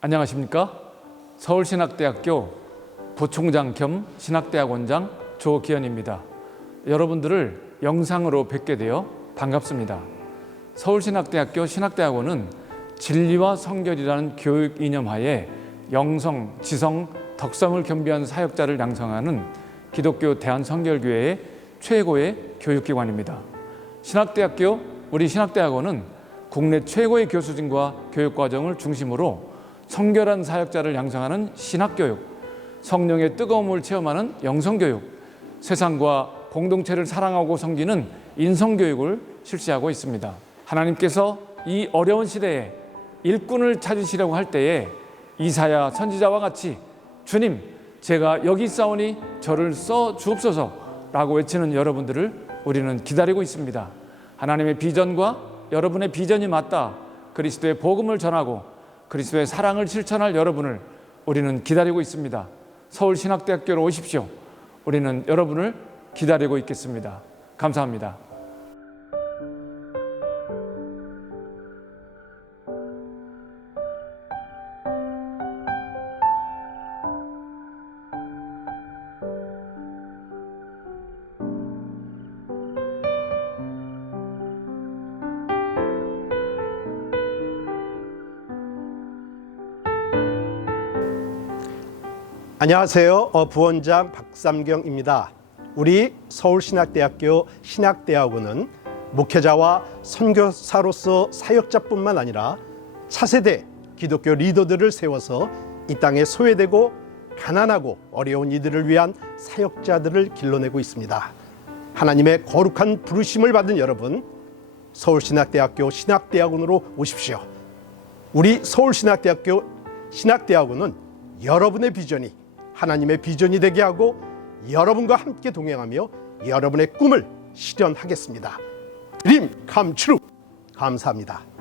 안녕하십니까? 서울신학대학교 부총장 겸 신학대학원장 조기현입니다. 여러분들을 영상으로 뵙게 되어 반갑습니다. 서울신학대학교 신학대학원은 진리와 성결이라는 교육 이념 하에 영성, 지성, 덕성을 겸비한 사역자를 양성하는 기독교 대한성결교회의 최고의 교육기관입니다. 신학대학교 우리 신학대학원은 국내 최고의 교수진과 교육과정을 중심으로 성결한 사역자를 양성하는 신학교육, 성령의 뜨거움을 체험하는 영성교육, 세상과 공동체를 사랑하고 섬기는 인성교육을 실시하고 있습니다. 하나님께서 이 어려운 시대에 일꾼을 찾으시려고 할 때에 이사야 선지자와 같이 주님, 제가 여기 있사오니 저를 써 주옵소서 라고 외치는 여러분들을 우리는 기다리고 있습니다. 하나님의 비전과 여러분의 비전이 맞다. 그리스도의 복음을 전하고 그리스도의 사랑을 실천할 여러분을 우리는 기다리고 있습니다. 서울신학대학교로 오십시오. 우리는 여러분을 기다리고 있겠습니다. 감사합니다. 안녕하세요. 어, 부원장 박삼경입니다. 우리 서울신학대학교 신학대학원은 목회자와 선교사로서 사역자뿐만 아니라 차세대 기독교 리더들을 세워서 이 땅에 소외되고 가난하고 어려운 이들을 위한 사역자들을 길러내고 있습니다. 하나님의 거룩한 부르심을 받은 여러분, 서울신학대학교 신학대학원으로 오십시오. 우리 서울신학대학교 신학대학원은 여러분의 비전이 하나님의 비전이 되게 하고 여러분과 함께 동행하며 여러분의 꿈을 실현하겠습니다. 캄 트루 감사합니다.